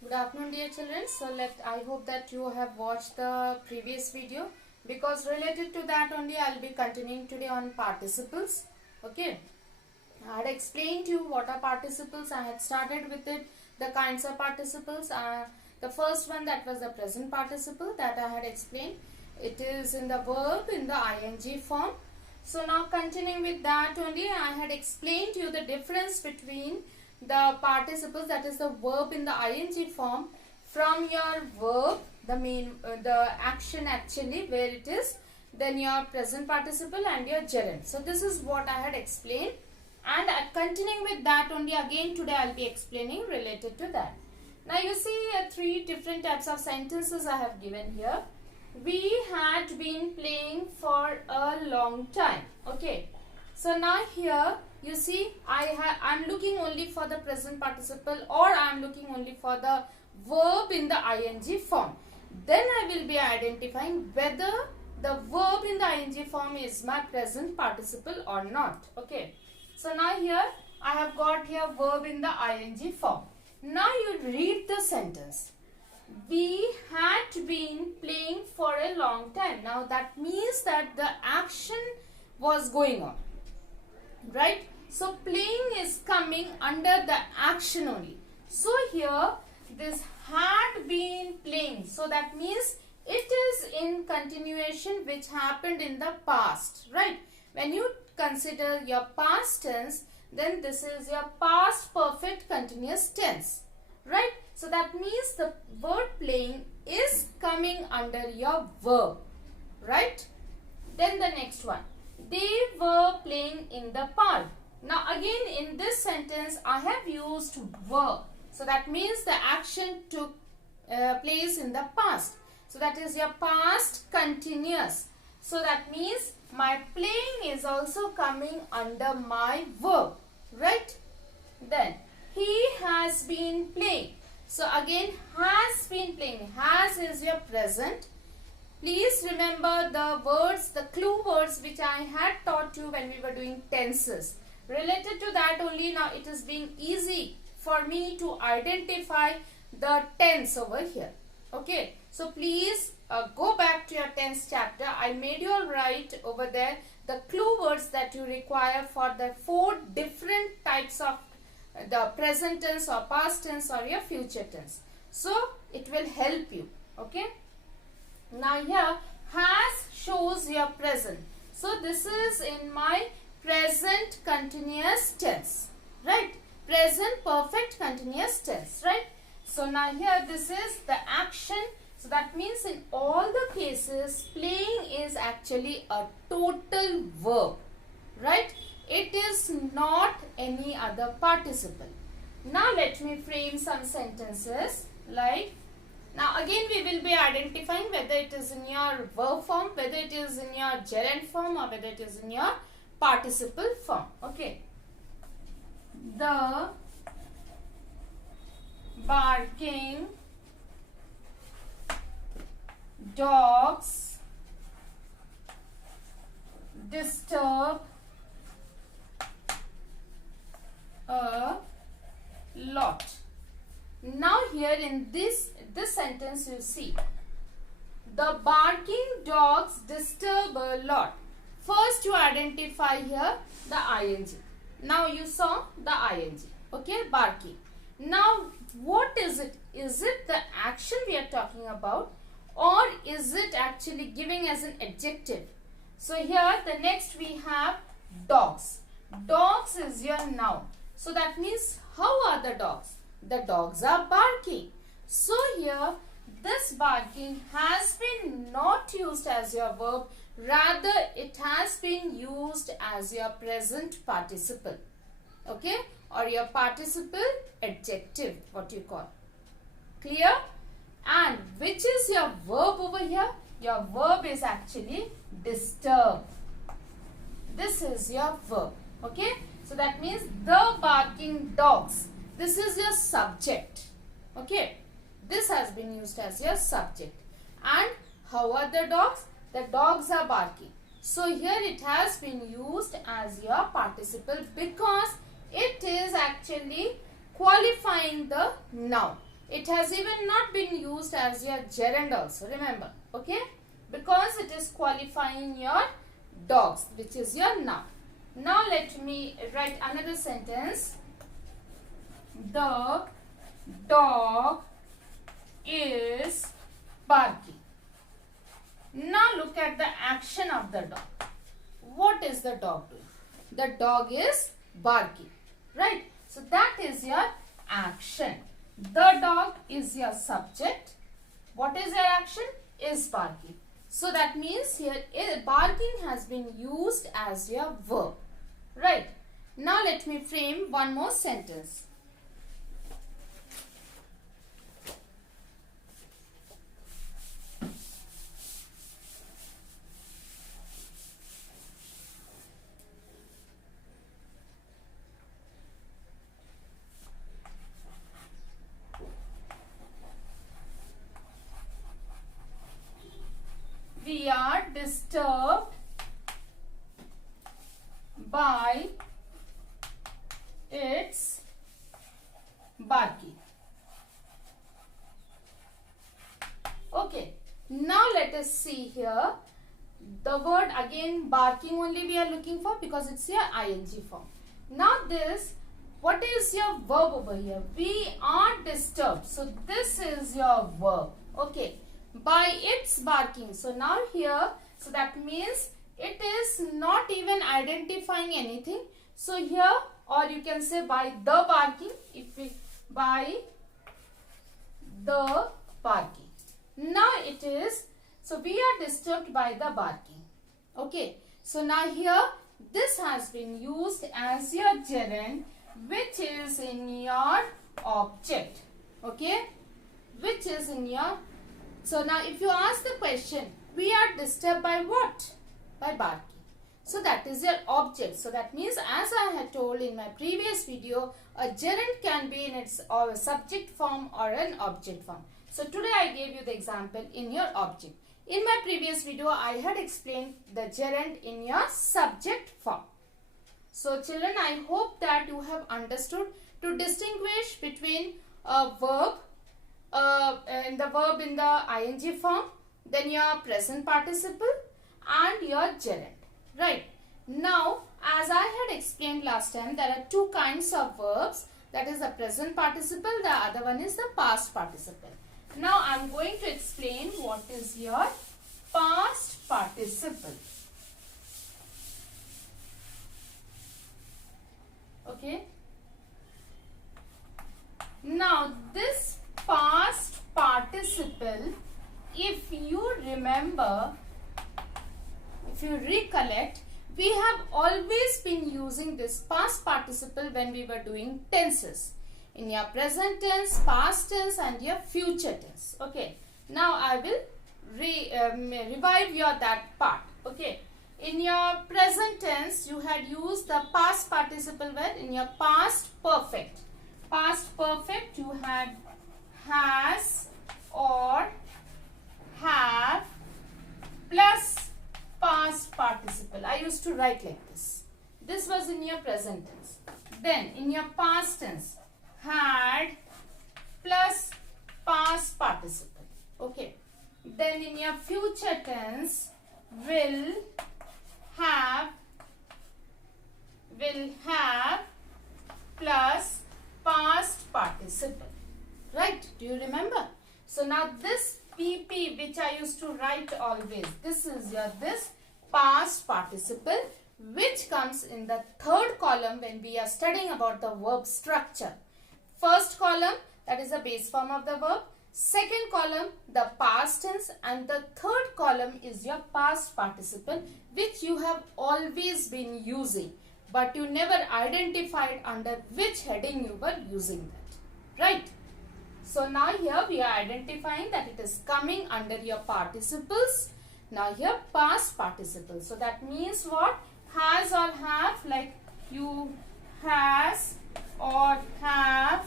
Good afternoon, dear children. I hope that you have watched the previous video, because related to that only I'll be continuing today on participles. Okay. I had explained to you what are participles. I had started with it, the kinds of participles. The first one, that was the present participle that I had explained. It is in the verb in the ing form. So now continuing with that only, I had explained to you the difference between the participles, that is the verb in the ing form, from your verb, the action actually where it is, then your present participle and your gerund. So this is what I had explained, and continuing with that only, again today I'll be explaining related to that. Now you see three different types of sentences I have given here. We had been playing for a long time. Okay. So now here you see I'm looking only for the present participle, or I'm looking only for the verb in the ing form. Then I will be identifying whether the verb in the ing form is my present participle or not. Okay. So now here I have got here verb in the ing form. Now you read the sentence. We had been playing for a long time. Now that means that the action was going on. Right? So playing is coming under the action only. So here this had been playing. So that means it is in continuation which happened in the past. Right? When you consider your past tense, then this is your past perfect continuous tense. Right? So that means the word playing is coming under your verb. Right? Then the next one. They were playing in the park. Now again in this sentence I have used were. So that means the action took place in the past. So that is your past continuous. So that means my playing is also coming under my verb. Right? Then he has been playing. So again has been playing. Has is your present. Please remember the words, the clue words which I had taught you when we were doing tenses. Related to that only, now it is being easy for me to identify the tense over here. Okay. So please go back to your tense chapter. I made you all write over there the clue words that you require for the 4 different types of the present tense or past tense or your future tense. So it will help you. Okay. Now here has shows your present. So this is in my present continuous tense. Right? Present perfect continuous tense. Right? So now here this is the action. So that means in all the cases playing is actually a total verb. Right? It is not any other participle. Now let me frame some sentences like, now again we will be identifying whether it is in your verb form, whether it is in your gerund form, or whether it is in your participle form. Okay. The barking dogs disturb a lot. Now here in this sentence you see, the barking dogs disturb a lot. First you identify here the ing. Now you saw the ing. Okay, barking. Now what is it? Is it the action we are talking about, or is it actually giving as an adjective? So here the next we have dogs. Dogs is your noun. So that means how are the dogs? The dogs are barking. So here this barking has been not used as your verb, rather it has been used as your present participle. Okay? Or your participle adjective, what you call. Clear? And which is your verb over here? Your verb is actually disturb. This is your verb. Okay? So that means the barking dogs. This is your subject. Okay. This has been used as your subject. And how are the dogs? The dogs are barking. So here it has been used as your participle because it is actually qualifying the noun. It has even not been used as your gerund also, remember, okay? Because it is qualifying your dogs, which is your noun. Now let me write another sentence. The dog is barking. Now look at the action of the dog. What is the dog doing? The dog is barking, right? So that is your action. The dog is your subject. What is your action? Is barking. So that means here barking has been used as your verb, right? Now let me frame one more sentence. We are disturbed by its barking. Okay, now let us see here. The word again barking only we are looking for because it's your ing form. Now this, what is your verb over here? We are disturbed. So this is your verb. Okay. By its barking. So now here, so that means it is not even identifying anything. So here, or you can say by the barking, if we by the barking. Now it is, so we are disturbed by the barking. Okay. So now here, this has been used as your gerund, which is in your object. Okay. Which is in your. So now if you ask the question, we are disturbed by what? By barking. So that is your object. So that means, as I had told in my previous video, a gerund can be in its or a subject form or an object form. So today I gave you the example in your object. In my previous video, I had explained the gerund in your subject form. So children, I hope that you have understood to distinguish between a verb, in the ing form, then your present participle and your gerund, right? Now, as I had explained last time, there are two kinds of verbs, that is the present participle, the other one is the past participle. Now I am going to explain what is your past participle. Okay. Now this past participle, if you remember, if you recollect, we have always been using this past participle when we were doing tenses. In your present tense, past tense and your future tense. Okay. Now I will revive your that part. Okay. In your present tense, you had used the past participle when in your past perfect. Past perfect, you had has or have plus past participle. I used to write like this. This was in your present tense. Then in your past tense, had plus past participle. Okay. Then in your future tense, will have plus past participle. Right? Do you remember? So now this PP, which I used to write always, this is your this past participle, which comes in the third column when we are studying about the verb structure. First column, that is the base form of the verb. Second column, the past tense, and the third column is your past participle, which you have always been using, but you never identified under which heading you were using that, right? So now here we are identifying that it is coming under your participles. Now here past participle. So that means what? Has or have, like you has or have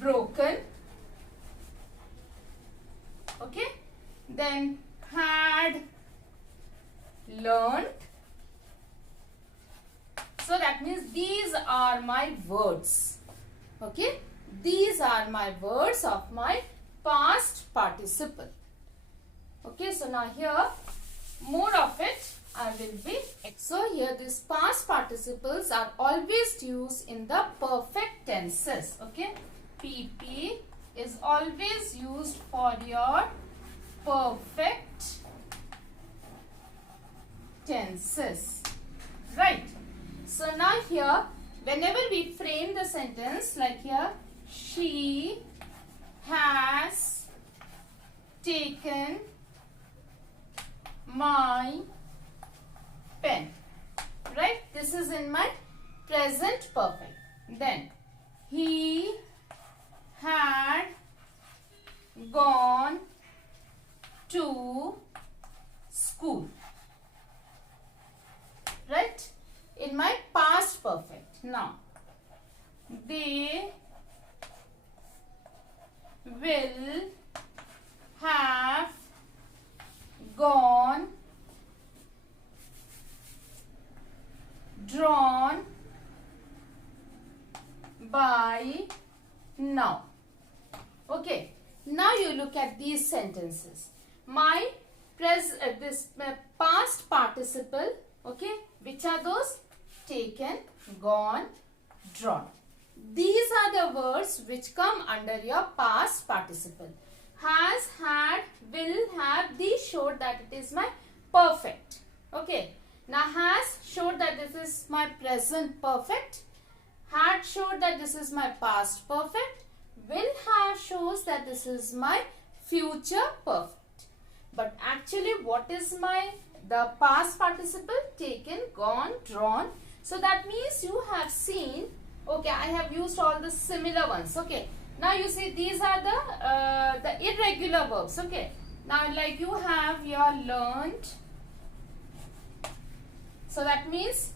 broken. Okay. Then had learned. So that means these are my words. Okay. these are my words of my past participle. Okay, so now here more of it I will be. So here these past participles are always used in the perfect tenses. Okay, PP is always used for your perfect tenses, right? So now here whenever we frame the sentence, like here, she has taken my pen, right? This is in my present perfect. Then he had gone to school, right? In my past perfect. Now they will have gone, drawn by now. Okay, now you look at these sentences. My past participle, okay, which are those? Taken, gone, drawn. These are the words which come under your past participle. Has, had, will, have, these showed that it is my perfect. Okay. Now has showed that this is my present perfect. Had showed that this is my past perfect. Will have shows that this is my future perfect. But actually what is the past participle? Taken, gone, drawn. So that means you have seen, okay, I have used all the similar ones. Okay. Now you see these are the irregular verbs. Okay. Now like you have your learned. So that means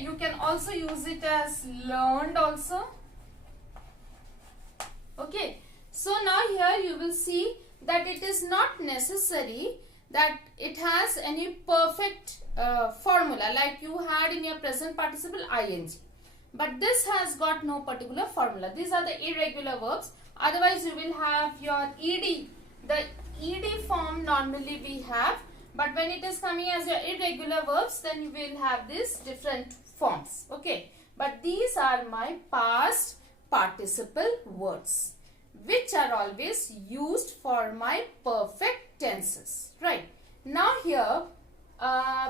you can also use it as learned also. Okay. So now here you will see that it is not necessary that it has any perfect formula like you had in your present participle ing. But this has got no particular formula. These are the irregular verbs. Otherwise you will have your ed. The ed form normally we have. But when it is coming as your irregular verbs, then you will have these different forms. Okay. But these are my past participle words, which are always used for my perfect tenses. Right. Now here,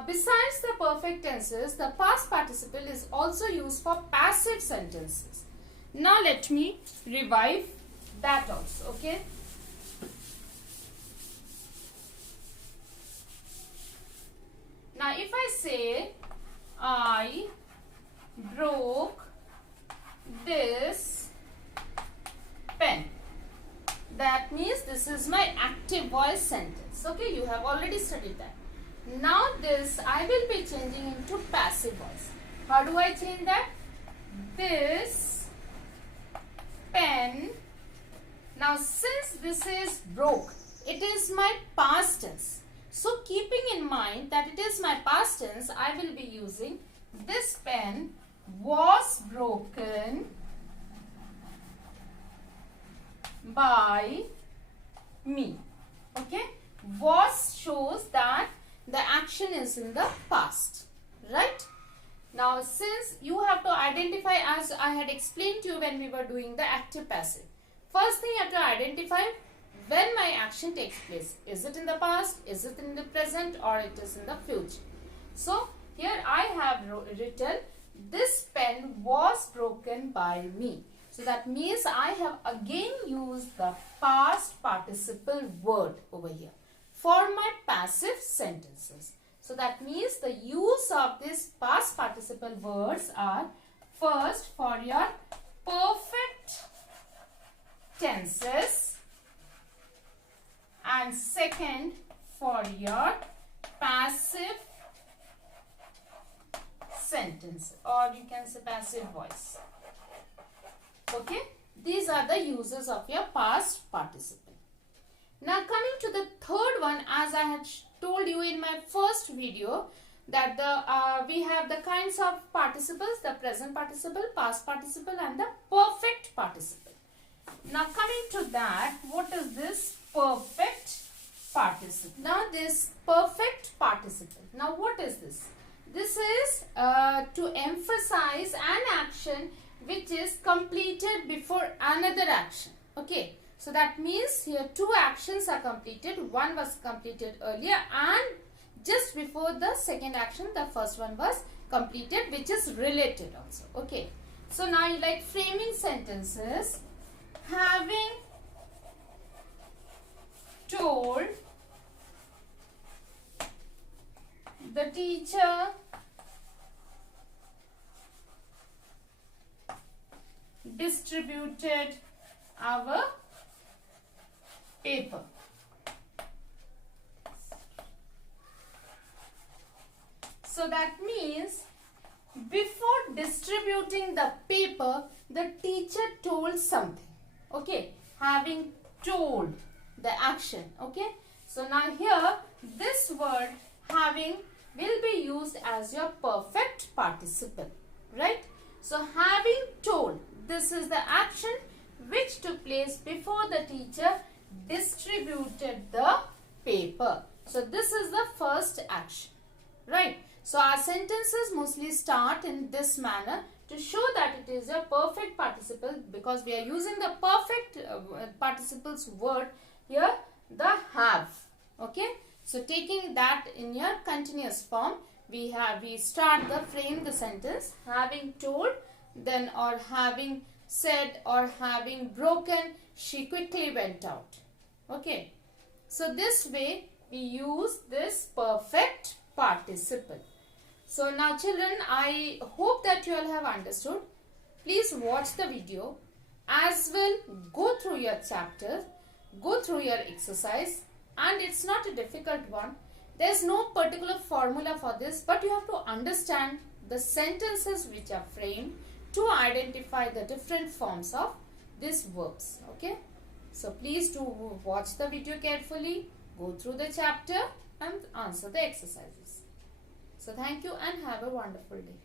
besides the perfect tenses, the past participle is also used for passive sentences. Now let me revive that also. Okay. Now if I say I broke this pen, that means this is my active voice sentence. Okay, you have already studied that. Now this I will be changing into passive voice. How do I change that? This pen. Now since this is broke, it is my past tense. So keeping in mind that it is my past tense, I will be using this pen was broken by me. Okay. Was shows that the action is in the past. Right. Now since you have to identify, as I had explained to you when we were doing the active passive. First thing you have to identify when my action takes place. Is it in the past? Is it in the present? Or it is in the future? So here I have written this pen was broken by me. So that means I have again used the past participle word over here for my passive sentences. So that means the use of these past participle words are first for your perfect tenses and second for your passive sentence, or you can say passive voice. Okay, these are the uses of your past participle. Now coming to the third one, as I had told you in my first video that we have the kinds of participles, the present participle, past participle and the perfect participle. Now coming to that, what is this perfect participle? Now this perfect participle. Now what is this? This is to emphasize an action which is completed before another action. Okay. So that means here two actions are completed. One was completed earlier and just before the second action, the first one was completed, which is related also. Okay. So now you like framing sentences. Having told the teacher distributed our paper. So that means before distributing the paper, the teacher told something. Okay, having told the action. Okay, so now here this word having will be used as your perfect participle, right? So having told, this is the action which took place before the teacher distributed the paper. So this is the first action, right? So our sentences mostly start in this manner to show that it is a perfect participle, because we are using the perfect participles word here, the have. Okay, so taking that in your continuous form, we start the frame the sentence having told, then or having said or having broken, she quickly went out. Okay, so this way we use this perfect participle. So now children, I hope that you all have understood. Please watch the video as well, go through your chapter, go through your exercise, and it's not a difficult one. There's no particular formula for this, but you have to understand the sentences which are framed to identify the different forms of these verbs. Okay, so please do watch the video carefully, go through the chapter and answer the exercises. So thank you and have a wonderful day.